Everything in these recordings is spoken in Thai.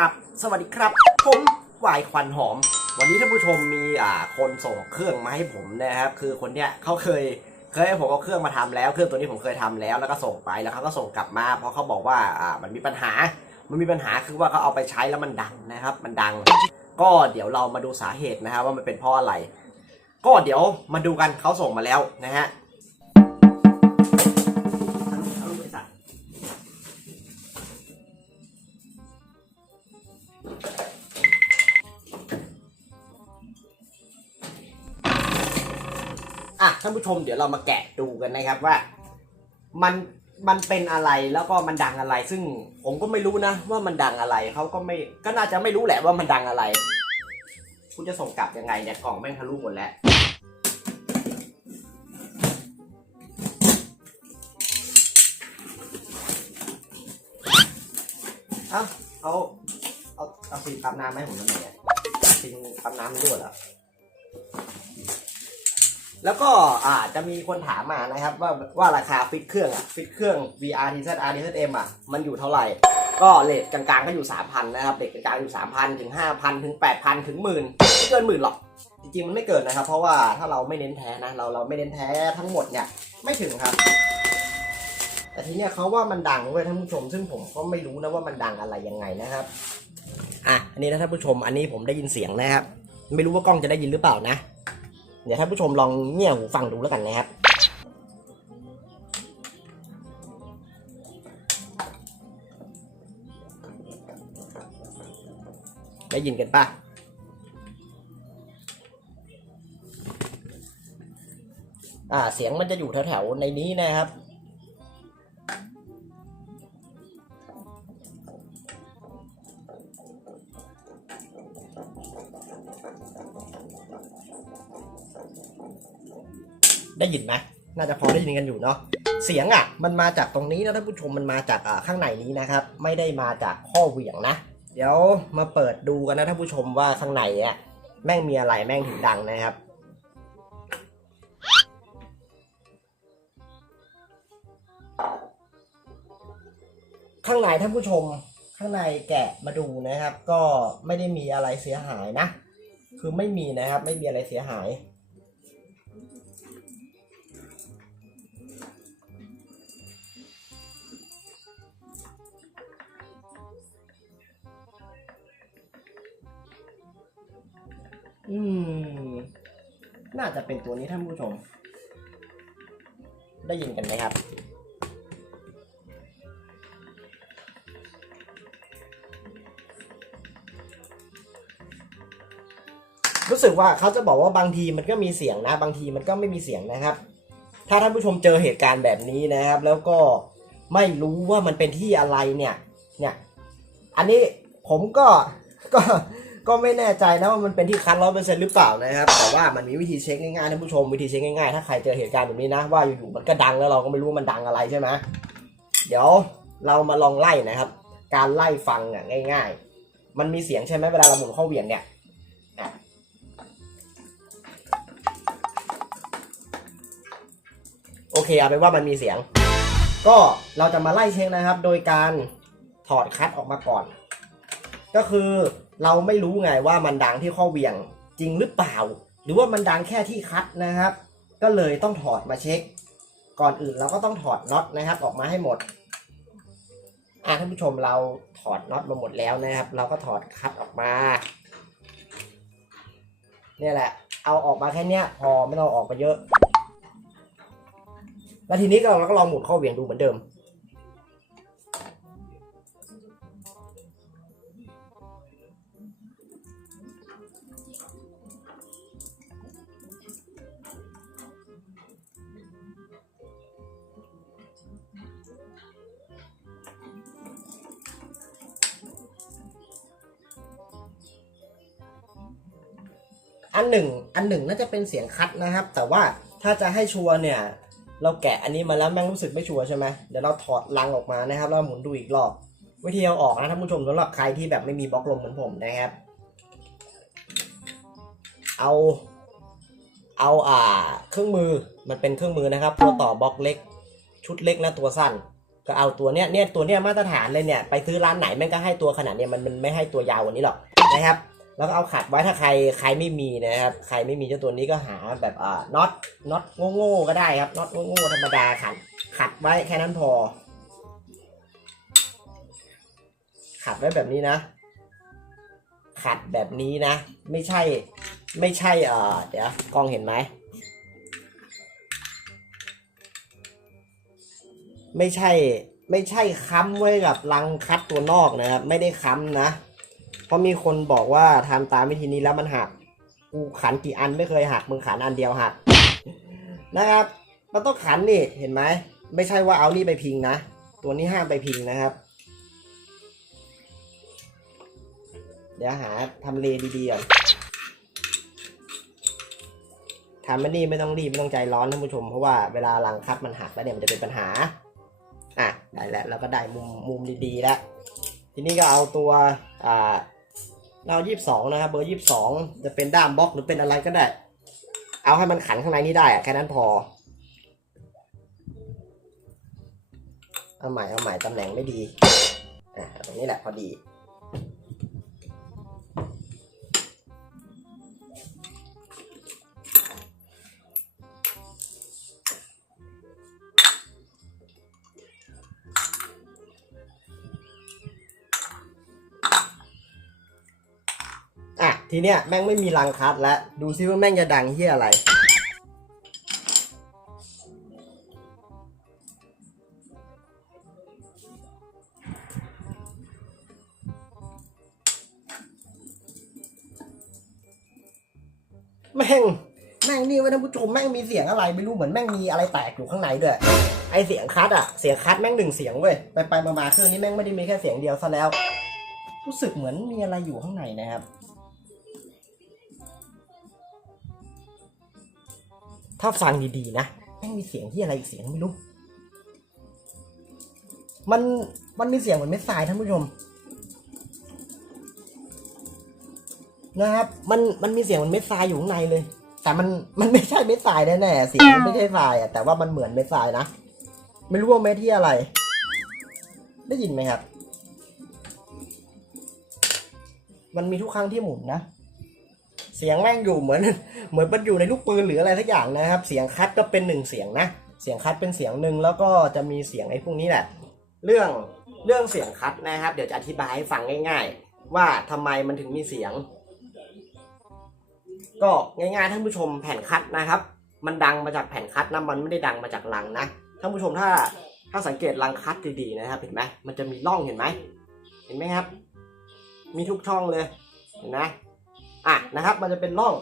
ราบ สวัสดีครับ ผมวายควันหอม วันนี้ท่านผู้ชมมีอ่าคนส่งเครื่องมาให้ผมนะครับ คือคนเนี้ยเขาเคยเคยให้ผมเอาเครื่องมาทำแล้ว เครื่องตัวนี้ผมเคยทำแล้ว แล้วก็ส่งไปแล้วเขาก็ส่งกลับมา เพราะเขาบอกว่าอ่ามันมีปัญหา มันมีปัญหาคือว่าเขาเอาไปใช้แล้วมันดังนะครับ มันดัง ก็เดี๋ยวเรามาดูสาเหตุนะครับว่ามันเป็นเพราะอะไร ก็เดี๋ยวมาดูกันเขาส่งมาแล้วนะฮะ อะท่านผู้ชมเดี๋ยวเรามาแกะดูกันนะครับว่า มันมันเป็นอะไรแล้วก็มันดังอะไร ซึ่งผมก็ไม่รู้นะ ว่ามันดังอะไรเขาก็ไม่ก็น่าจะไม่รู้แหละว่ามันดังอะไรคุณจะส่งกลับยังไงเนี่ยกล่องแม่งทะลุหมดแล้วเอ้าเอาเอาเอาสีปั๊มน้ำให้ผมทำไมอะจริงปั๊มน้ำมันรั่วเหรอ แล้วก็อาจจะมีคนถามมานะครับ ว่าว่าราคาฟิตเครื่องอะฟิตเครื่อง VR T Z R T Z M อะมันอยู่เท่าไหร่ ก็เลทกลางๆก็อยู่ 3,000 นะครับเลทกลางๆอยู่ 3,000 ถึง 5,000 ถึง 8,000 ถึงหมื่นไม่เกินหมื่นหรอก จริงๆ มันไม่เกินนะครับ เพราะว่าถ้าเราไม่เน้นแท้นะเราเราไม่เน้นแท้ทั้งหมดเนี่ยไม่ถึงครับ แต่ทีเนี้ยเขาว่ามันดังเว้ยท่านผู้ชม ซึ่งผมก็ไม่รู้นะว่ามันดังอะไรยังไงนะครับอะอันนี้นะท่านผู้ชมอันนี้ผมได้ยินเสียงนะครับ ไม่รู้ว่ากล้องจะได้ยินหรือเปล่านะ ดี๋ยวท่านผู้ชมลองเงี่ยหูฟังดูแล้วกันนะครับได้ยินกันปะอ่า เสียงมันจะอยู่แถวๆในนี้นะครับ นกันอยู่เนาะเสียงอะ มันมาจากตรงนี้นะท่านผู้ชมมันมาจากอ่าข้างในนี้นะครับ ไม่ได้มาจากข้อเหวี่ยงนะ เดี๋ยวมาเปิดดูกันนะท่านผู้ชมว่าข้างในเนี่ยแม่งมีอะไรแม่งถึงดังนะครับข้างในท่านผู้ชมข้างในแกะมาดูนะครับ ก็ไม่ได้มีอะไรเสียหายนะ คือไม่มีนะครับ ไม่มีอะไรเสียหาย อืม น่าจะเป็นตัวนี้ท่านผู้ชม ได้ยินกันไหมครับ รู้สึกว่าเขาจะบอกว่าบางทีมันก็มีเสียงนะ บางทีมันก็ไม่มีเสียงนะครับ ถ้าท่านผู้ชมเจอเหตุการณ์แบบนี้นะครับ แล้วก็ไม่รู้ว่ามันเป็นที่อะไรเนี่ย เนี่ย อันนี้ผมก็ก็ ก็ไม่แน่ใจนะว่ามันเป็นที่คันร้อยเปอร์เซ็นต์หรือเปล่านะครับ แต่ว่ามันมีวิธีเช็คง่ายๆท่านผู้ชมวิธีเช็คง่ายๆ ถ้าใครเจอเหตุการณ์แบบนี้นะ ว่าอยู่ๆมันก็ดังแล้วเราก็ไม่รู้ว่ามันดังอะไรใช่ไหมเดี๋ยวเรามาลองไล่นะครับ การไล่ฟังอะง่าย ๆ มันมีเสียงใช่ไหมเวลาเราหมุนเข้าเหวี่ยงเนี่ยโอเคเอาเป็นว่ามันมีเสียง ก็เราจะมาไล่เช็คนะครับ โดยการถอดคัตออกมาก่อน ก็คือ เราไม่รู้ไงว่ามันดังที่ข้อเวียงจริงหรือเปล่า หรือว่ามันดังแค่ที่คัดนะครับ ก็เลยต้องถอดมาเช็ค ก่อนอื่นเราก็ต้องถอดน็อตนะครับ ออกมาให้หมดอะท่านผู้ชมเราถอดน็อตมาหมดแล้วนะครับ เราก็ถอดคัดออกมาเนี่ยแหละ เอาออกมาแค่เนี้ยพอไม่ต้องออกไปเยอะ แล้วทีนี้เราก็ลองหมุนข้อเวียงดูเหมือนเดิม อันหนึ่งอันหนึ่งน่าจะเป็นเสียงคัดนะครับ แต่ว่าถ้าจะให้ชัวร์เนี่ย เราแกะอันนี้มาแล้วแม่งรู้สึกไม่ชัวร์ใช่ไหมเดี๋ยวเราถอดลังออกมานะครับแล้วหมุนดูอีกรอบวิธีเอาออกนะท่านผู้ชมสำหรับใครที่แบบไม่มีบล็อกลมเหมือนผมนะครับ เอาเอาอ่าเครื่องมือมันเป็นเครื่องมือนะครับ ตัวต่อบล็อกเล็ก ชุดเล็กนะตัวสั้นกก็เอาตัวเนี้ยเนี่ยตัวเนี้ยมาตรฐานเลยเนี่ยไปซื้อร้านไหนแม่งก็ให้ตัวขนาดเนี้ยมันมันไม่ให้ตัวยาวกว่านี้หรอกนะครับ แล้วก็เอาขัดไว้ถ้าใครใครไม่มีนะครับ ใครไม่มีเจ้าตัวนี้ก็หาแบบอ่าน็อตน็อตโง่ๆก็ได้ครับน็อตโง่ๆธรรมดาขัดขัดไว้แค่นั้นพอ ขัดไว้แบบนี้นะ ขัดแบบนี้นะ ไม่ใช่ไม่ใช่เอ่อเดี๋ยวกล้องเห็นไหมไม่ใช่ไม่ใช่ค้ำไว้กับรังคัดตัวนอกนะครับ ไม่ได้ค้ำนะ เพราะมีคนบอกว่าทำตามวิธีนี้แล้วมันหัก กูขันกี่อันไม่เคยหักมึงขันอันเดียวหักนะครับ มันต้องขันนี่เห็นไหมไม่ใช่ว่าเอานี่ไปพิงนะ ตัวนี้ห้ามไปพิงนะครับ เดี๋ยวหาทำเลดีๆก่อนทำไม่นี่ไม่ต้องรีบไม่ต้องใจร้อนท่านผู้ชม เพราะว่าเวลารังคัดมันหักแล้วเนี่ยมันจะเป็นปัญหา อะได้แล้วเราก็ได้มุมมุมดีๆแล้ว ทีนี้ก็เอาตัวอ่า เรายี่สิบสองนะครับ เบอร์ยี่สิบสองจะเป็นด้ามบล็อกหรือเป็นอะไรก็ได้ เอาให้มันขันข้างในนี้ได้อะแค่นั้นพอ เอาใหม่เอาใหม่ตำแหน่งไม่ดี อะตรงนี้แหละพอดี ทีเนี้ยแม่งไม่มีรังคัดแล้ว ดูซิว่าแม่งจะดังเฮียอะไร แม่ง แม่งนี่ไว้ท่านผู้ชมแม่งมีเสียงอะไร ไม่รู้เหมือนแม่งมีอะไรแตกอยู่ข้างในด้วย ไอเสียงคัดอะเสียงคัดแม่งหนึ่งเสียงเว้ย ไปไปมามาเครื่องนี้แม่งไม่ได้มีแค่เสียงเดียวซะแล้ว รู้สึกเหมือนมีอะไรอยู่ข้างในนะครับ ถ้าฟังดีๆนะแม่งมีเสียงที่อะไรอีกเสียงไม่รู้ มันมันมีเสียงเหมือนเม็ดทรายท่านผู้ชม นะครับ มันมันมีเสียงเหมือนเม็ดทรายอยู่ข้างในเลย แต่มันมันไม่ใช่เม็ดทรายแน่ๆเสียงมันไม่ใช่ทรายอะแต่ว่ามันเหมือนเม็ดทรายนะไม่รู้ว่าเม็ดที่อะไร ได้ยินไหมครับ มันมีทุกครั้งที่หมุนนะ เสียงแม่งอยู่เหมือน เหมือนมันอยู่ในลูกปืนหรืออะไรสักอย่างนะครับ เสียงคัดก็เป็นหนึ่งเสียงนะ เสียงคัดเป็นเสียงหนึ่งแล้วก็จะมีเสียงไอ้พวกนี้แหละ เรื่องเรื่องเสียงคัดนะครับ เดี๋ยวจะอธิบายให้ฟังง่าย ๆ ว่าทำไมมันถึงมีเสียง ก็ง่ายๆท่านผู้ชมแผ่นคัดนะครับ มันดังมาจากแผ่นคัดนะมันไม่ได้ดังมาจากลังนะท่านผู้ชมถ้าถ้าสังเกตลังคัดดีๆนะครับ เห็นไหมมันจะมีร่องเห็นไหมเห็นไหมครับ มีทุกช่องเลยเห็นไหม อะนะครับ มันจะเป็นร่อง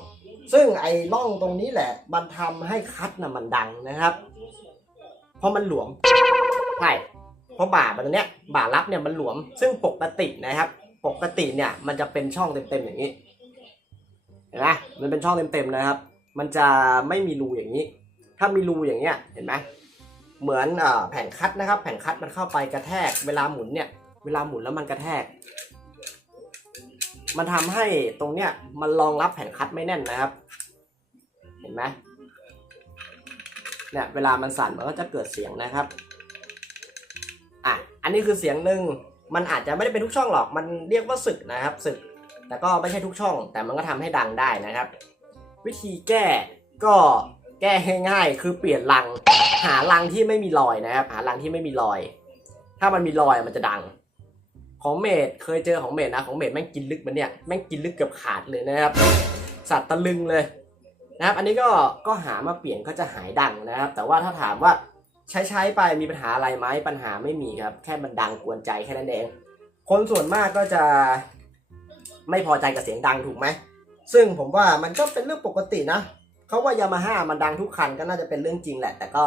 ซึ่งไอ้ร่องตรงนี้แหละ มันทำให้คัดน่ะมันดังนะครับ เพราะมันหลวมใช่เพราะบ่ามันตรงเนี้ยบ่ารับเนี่ยมันหลวม ซึ่งปกตินะครับ ปกติเนี่ยมันจะเป็นช่องเต็มๆอย่างนี้เห็นไหมมันเป็นช่องเต็มๆนะครับ มันจะไม่มีรูอย่างนี้ ถ้ามีรูอย่างเงี้ยเห็นไหมเหมือนอแผ่นคัดนะครับ แผ่นคัดมันเข้าไปกระแทก เวลาหมุนเนี่ย เวลาหมุนแล้วมันกระแทก มันทำให้ตรงเนี้ยมันรองรับแผ่นคัดไม่แน่นนะครับ เห็นไหมเนี่ยเวลามันสั่นมันก็จะเกิดเสียงนะครับอะอันนี้คือเสียงหนึ่งมันอาจจะไม่ได้เป็นทุกช่องหรอกมันเรียกว่าสึกนะครับสึก แต่ก็ไม่ใช่ทุกช่อง แต่มันก็ทำให้ดังได้นะครับ วิธีแก้ก็แก้ง่ายๆคือเปลี่ยนรัง หารังที่ไม่มีรอยนะครับ หารังที่ไม่มีรอย ถ้ามันมีรอยมันจะดัง ของเมดเคยเจอของเมดนะของเมดแม่งกินลึกมันเนี่ยแม่งกินลึกเกือบขาดเลยนะครับ สัตว์ตะลึงเลยนะครับ อันนี้ก็ก็หามาเปลี่ยนก็จะหายดังนะครับ แต่ว่าถ้าถามว่าใช้ใช้ไปมีปัญหาอะไรไหมปัญหาไม่มีครับ แค่มันดังกวนใจแค่นั้นเอง คนส่วนมากก็จะไม่พอใจกับเสียงดังถูกไหมซึ่งผมว่ามันก็เป็นเรื่องปกตินะ เขาว่ายามาฮ่ามันดังทุกคันก็น่าจะเป็นเรื่องจริงแหละ แต่ก็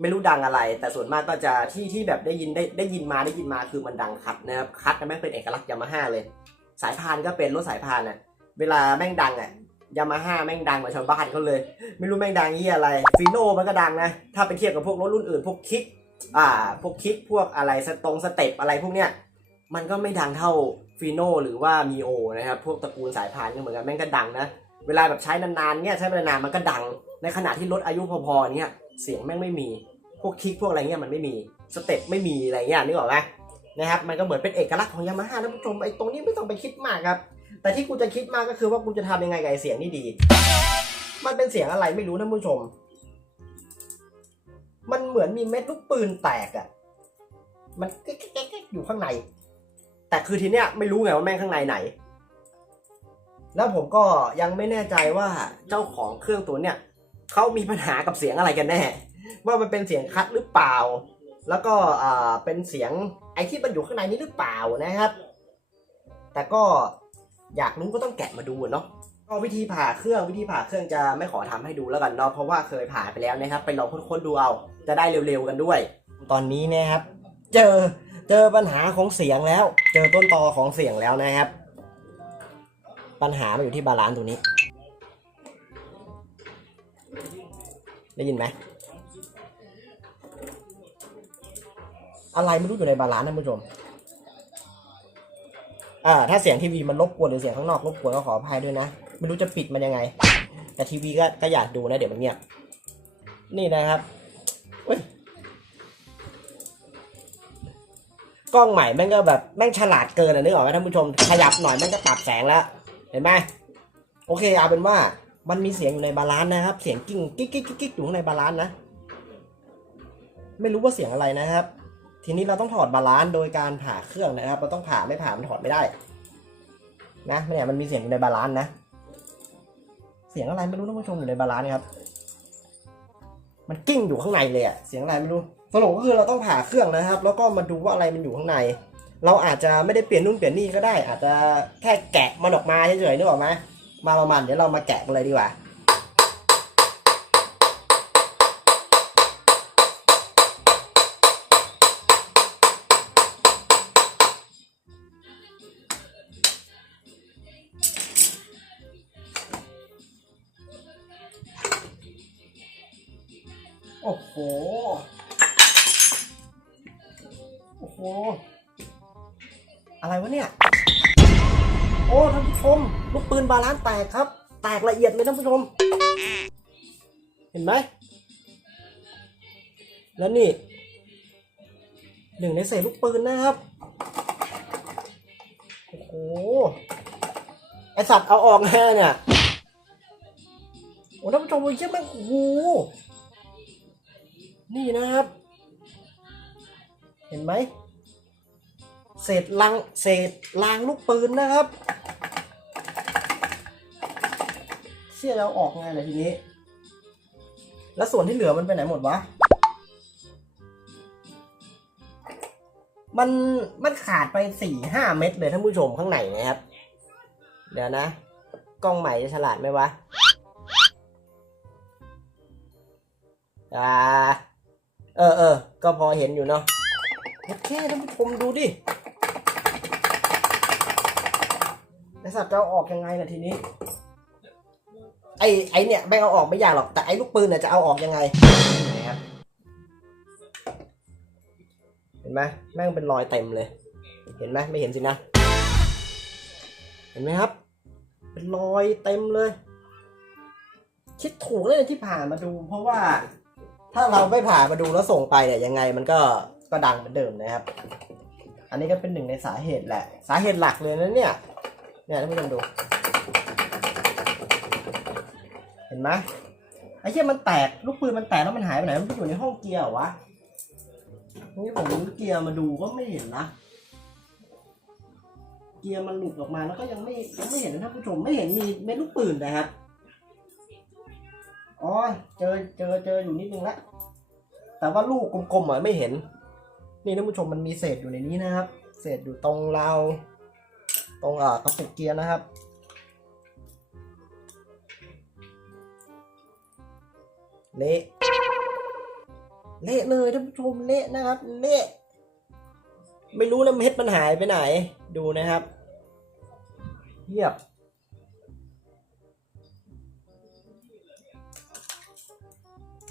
ไม่รู้ดังอะไร แต่ส่วนมากก็จะที่ที่แบบได้ยินได้ได้ยินมาได้ยินมาคือมันดังคัดนะครับคัดแม่งเป็นเอกลักษณ์ยามาฮ่าเลย สายพานก็เป็นรถสายพานอะเวลาแม่งดังอะยามาฮ่าแม่งดังกว่าชาวบ้านเขาเลย ไม่รู้แม่งดังยี่อะไรฟีโน่มันก็ดังนะ ถ้าไปเทียบกับพวกรถรุ่นอื่น พวกคิกอ่า พวกคิกพวกอะไรสตรงสเต็ปอะไรพวกเนี้ยมันก็ไม่ดังเท่าฟีโน่หรือว่ามีโอนะครับ พวกตระกูลสายพานก็เหมือนกันแม่งก็ดังนะ เวลาแบบใช้นานๆเนี่ยใช้ไปนานๆมันก็ดัง ในขณะที่รถอายุพอๆเนี่ยเสียงแม่งไม่มี พวกคลิกพวกอะไรเงี้ยมันไม่มีสเต็ปไม่มีอะไรเงี้ยนึกออกไหมนะครับมันก็เหมือนเป็นเอกลักษณ์ของยามาฮ่าท่านผู้ชมไอ้ตรงนี้ไม่ต้องไปคิดมากครับ แต่ที่กูจะคิดมากก็คือว่ากูจะทำยังไงกับไอ้เสียงนี่ดี มันเป็นเสียงอะไรไม่รู้ท่านผู้ชม มันเหมือนมีเม็ดลูกปืนแตกอะ่ะมันแก๊กๆอยู่ข้างใน แต่คือทีเนี้ยไม่รู้ไงว่าแม่งข้างในไหน แล้วผมก็ยังไม่แน่ใจว่าเจ้าของเครื่องตัวเนี้ยเขามีปัญหากับเสียงอะไรกันแน่ ว่ามันเป็นเสียงคัดหรือเปล่า แล้วก็อ่าเป็นเสียงไอที่มันอยู่ข้างในนี้หรือเปล่านะครับ แต่ก็อยากรู้ก็ต้องแกะมาดูเนาะก็วิธีผ่าเครื่องวิธีผ่าเครื่องจะไม่ขอทำให้ดูแล้วกันเนาะเพราะว่าเคยผ่าไปแล้วนะครับ ไปลองค้นๆดูเอาจะได้เร็วๆกันด้วย ตอนนี้นะครับ เจอเจอปัญหาของเสียงแล้ว เจอต้นตอของเสียงแล้วนะครับ ปัญหามันอยู่ที่บาลานซ์ตัวนี้ ได้ยินไหม อะไรไม่รู้อยู่ในบาลานซ์ท่านผู้ชมอ่าถ้าเสียงทีวีมันรบกวนหรือเสียงข้างนอกรบกวนก็ขออภัยด้วยนะ ไม่รู้จะปิดมันยังไง แต่ทีวีก็ก็อยากดูนะเดี๋ยวมันเงียบนี่นะครับเฮ้ยกล้องใหม่แม่งก็แบบแม่งฉลาดเกินอะนึกออกไหมท่านผู้ชมขยับหน่อยแม่งก็ปรับแสงแล้ว เห็นไหมโอเคเอาเป็นว่ามันมีเสียงอยู่ในบาลานซ์นะครับ เสียงกิ้งกิ๊กกิ๊กกิ๊กอยู่ข้างในบาลานซ์นะ ไม่รู้ว่าเสียงอะไรนะครับ ทีนี้เราต้องถอดบาลานซ์โดยการผ่าเครื่องนะครับ เราต้องผ่าไม่ผ่ามันถอดไม่ได้ นะเนี่ยมันมีเสียงอยู่ในบาลานซ์นะ เสียงอะไรไม่รู้ท่านผู้ชมอยู่ในบาลานซ์ครับ มันกิ้งอยู่ข้างในเลยอะเสียงอะไรไม่รู้สรุปก็คือเราต้องผ่าเครื่องนะครับ แล้วก็มาดูว่าอะไรมันอยู่ข้างใน เราอาจจะไม่ได้เปลี่ยนนู่นเปลี่ยนนี่ก็ได้ อาจจะแค่แกะมันออกมาเฉยๆนึกออกไหมมาประมาณเดี๋ยวเรามาแกะกันเลยดีกว่าโอ้โห โอ้โห อะไรวะเนี่ย โอ้ท่านผู้ชมลูกปืนบาลานซ์แตกครับ แตกละเอียดเลยท่านผู้ชม เห็นไหม แล้วนี่หนึ่งในเศษลูกปืนนะครับ โอ้โห ไอสัตว์เอาออกแน่เนี่ย โอ้ท่านผู้ชมเยี่ยมมากโอ้โห นี่นะครับ เห็นไหม เศษลังเศษลางลูกปืนนะครับเชี่ยเราออกไงล่ะทีนี้ แล้วส่วนที่เหลือมันไปไหนหมดวะ มันมันขาดไปสี่ห้าเม็ดเลยท่านผู้ชมข้างในนะครับ เดี๋ยวนะ กล้องใหม่จะฉลาดไหมวะอ่าเออเออก็พอเห็นอยู่เนาะโอเคท่านผู้ชมดูดิไอ สัตว์จะเอาออกยังไงล่ะทีนี้ ไอไอเนี่ยไม่เอาออกไม่ยากหรอกแต่ไอลูกปืนเนี่ยจะเอาออกยังไงนะครับเห็นไหมแม่งเป็นรอยเต็มเลย เห็นไหมไม่เห็นสินะ เห็นไหมครับ เป็นรอยเต็มเลย คิดถูกเลยที่ผ่านมาดู เพราะว่าถ้าเราไม่ผ่ามาดูแล้วส่งไปเนี่ยยังไงมันก็ก็ดังเหมือนเดิมนะครับ อันนี้ก็เป็นหนึ่งในสาเหตุแหละ สาเหตุหลักเลยนะเนี่ย เนี่ยท่านผู้ชมดู เห็นไหมไอ้เหี้ยมันแตกลูกปืนมันแตกแล้วมันหายไปไหนมันไปอยู่ในห้องเกียร์เหรอวะนี่ผมรื้อเกียร์มาดูก็ไม่เห็นนะเกียร์มันหลุดออกมาแล้วก็ยังไม่ยังไม่เห็นนะท่านผู้ชมไม่เห็นมีเม็ดลูกปืนนะครับอ๋อเจอเจอเจออยู่นิดนึงละแต่ว่าลูกกลมๆอะไม่เห็น นี่ท่านผู้ชมมันมีเศษอยู่ในนี้นะครับ เศษอยู่ตรงเรา ตรงอ่ากระปุกเกียร์นะครับ เละเละเลยท่านผู้ชมเละนะครับ เละไม่รู้แล้วเม็ดมันหายไปไหน ดูนะครับเยียบ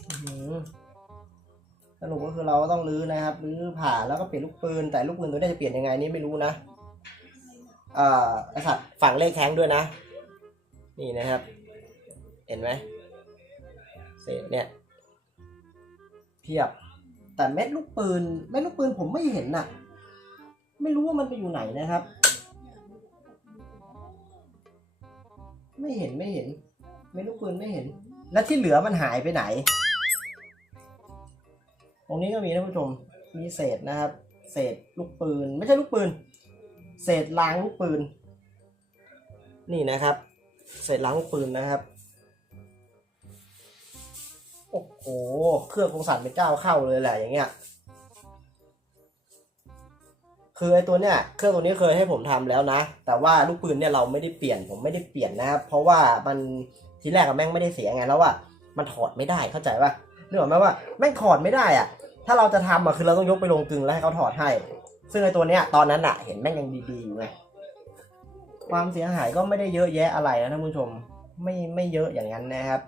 อื้อหือสรุปก็คือเราต้องรื้อนะครับรื้อผ่าแล้วก็เปลี่ยนลูกปืนแต่ลูกปืนตัวนี้จะเปลี่ยนยังไงนี่ไม่รู้นะ เอ่อไอสัตว์ฝังเลขแข้งด้วยนะ นี่นะครับ เห็นไหมเศษเนี่ยเพียบ แต่เม็ดลูกปืนเม็ดลูกปืนผมไม่เห็นน่ะ ไม่รู้ว่ามันไปอยู่ไหนนะครับ ไม่เห็นไม่เห็นเม็ดลูกปืนไม่เห็น แล้วที่เหลือมันหายไปไหน ตรงนี้ก็มีท่านผู้ชมมีเศษนะครับ เศษลูกปืน ไม่ใช่ลูกปืน เศษรางลูกปืน นี่นะครับ เศษรางลูกปืนนะครับ โอ้โห เครื่องคงสั่นเป็นเจ้าเข้าเลยแหละอย่างเงี้ย คือไอ้ตัวเนี้ย เครื่องตัวนี้เคยให้ผมทำแล้วนะ แต่ว่าลูกปืนเนี่ยเราไม่ได้เปลี่ยน ผมไม่ได้เปลี่ยนนะครับ เพราะว่ามันทีแรกอะแม่งไม่ได้เสียไงแล้วว่ามันถอดไม่ได้เข้าใจป่ะนึกออกไหมว่าแม่งถอดไม่ได้อะถ้าเราจะทำอะคือเราต้องยกไปลงกึงแล้วให้เขาถอดให้ ซึ่งไอ้ตัวเนี้ยตอนนั้นอะเห็นแม่งยังดีๆอยู่ไงความเสียหายก็ไม่ได้เยอะแยะอะไรนะท่านผู้ชม ไม่ไม่เยอะอย่างนั้นนะครับ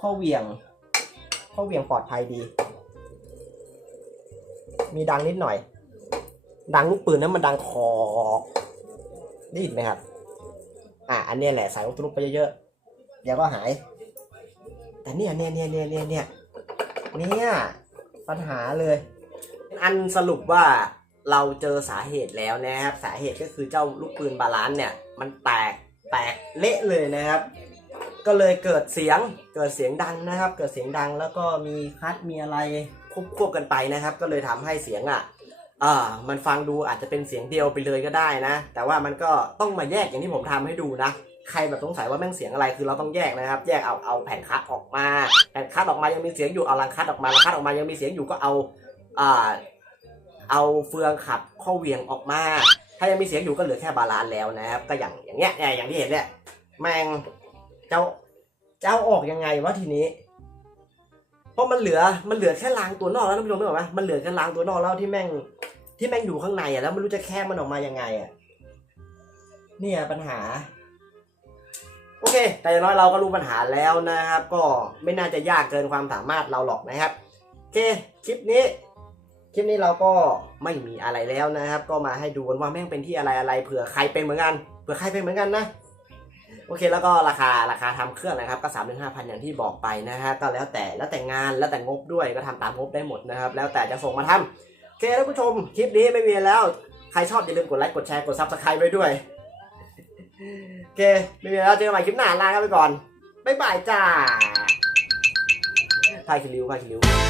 ข้อเหวี่ยง ข้อเหวี่ยงปลอดภัยดี มีดังนิดหน่อย ดังลูกปืนนั้นมันดังคอได้ยินไหมครับ อะอันนี้แหละใส่ลูกตุกไปเยอะๆเดี๋ยวก็หาย แต่นี่ยเนี่ยเนี่ยเนี่ยเนี่ยเนี่ยเนี่ยปัญหาเลย อันสรุปว่า เราเจอสาเหตุแล้วนะครับ สาเหตุก็คือเจ้าลูกปืนบาลานเนี่ย มันแตกแตกเละเลยนะครับ ก็เลยเกิดเสียงเกิดเสียงดังนะครับ เกิดเสียงดังแล้วก็มีคัดมีอะไรควบควบกันไปนะครับ ก็เลยทำให้เสียงอะอ่ามันฟังดูอาจจะเป็นเสียงเดียวไปเลยก็ได้นะ แต่ว่ามันก็ต้องมาแยกอย่างที่ผมทำให้ดูนะใครแบบสงสัยว่าแม่งเสียงอะไรคือเราต้องแยกนะครับ แยกเอาเอาแผ่นคัดออกมา แผ่นคัดออกมายังมีเสียงอยู่เอาลังคัดออกมาลังคัดออกมายังมีเสียงอยู่ก็เอาอ่า เอาเฟืองขับข้อเหวียงออกมา ถ้ายังมีเสียงอยู่ก็เหลือแค่บาลานแล้วนะครับ ก็อย่างอย่างเงี้ยอย่างที่เห็นเนี่ยแม่งเจ้าเจ้าออกยังไงวะทีนี้ เพราะมันเหลือมันเหลือแค่รางตัวนอกแล้วท่านผู้ชมนึกออกไหมมันเหลือแค่รางตัวนอกแล้วที่แม่งที่แม่งอยู่ข้างในอะแล้วไม่รู้จะแค่มันออกมายังไงอะเนี่ยปัญหา โอเค แต่อย่างน้อยเราก็รู้ปัญหาแล้วนะครับ ก็ไม่น่าจะยากเกินความสามารถเราหรอกนะครับโอเคคลิปนี้ ลิปนี้เราก็ไม่มีอะไรแล้วนะครับ ก็มาให้ดูกันว่าแม่งเป็นที่อะไรอะไรเผื่อใครเป็นเหมือนกันเผื่อใครเป็นเหมือนกันนะโอเคแล้วก็ราคาราคาทำเครื่องนะครับก็สามถึงห้าพันอย่างที่บอกไปนะฮะก็แล้วแต่แล้วแต่งานแล้วแต่งบด้วยก็ทำตามงบได้หมดนะครับ แล้วแต่จะส่งมาทำโอเคท่านผู้ชมคลิปนี้ไม่มีแล้ว ใครชอบอย่าลืมกดไลค์กดแชร์กดซับสไครต์ไว้ด้วยโอเคไม่มีแล้วเจอกันใหม่คลิปหน้าลากันไปก่อนบ๊ายบายจ้าพายคิริวพายคิริว